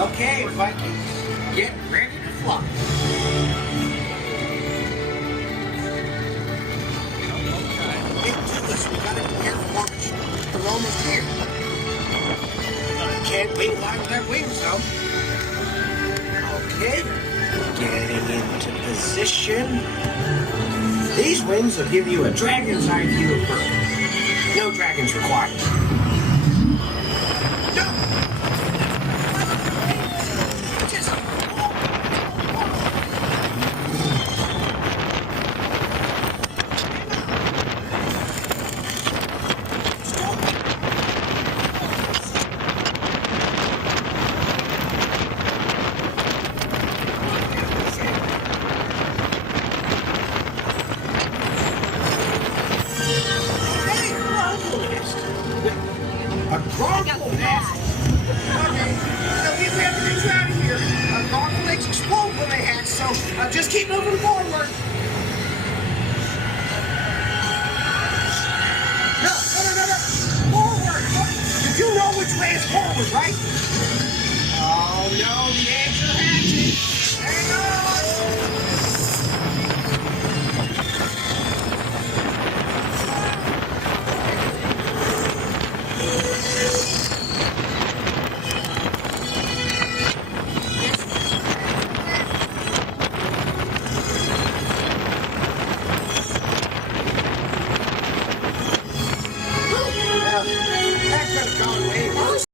Okay, Vikings, get ready to fly. Into this, we gotta prepare for launch. We're almost here. Can't wing fly without wings, though. Okay, getting into position. These wings will give you a dragon's eye view of Earth. No dragons required. No! A Gronkel nest? Okay, so we have to get you out of here. Gronkel eggs explode when they hatch, so just keep moving forward. No. Forward! You know which way is forward, right?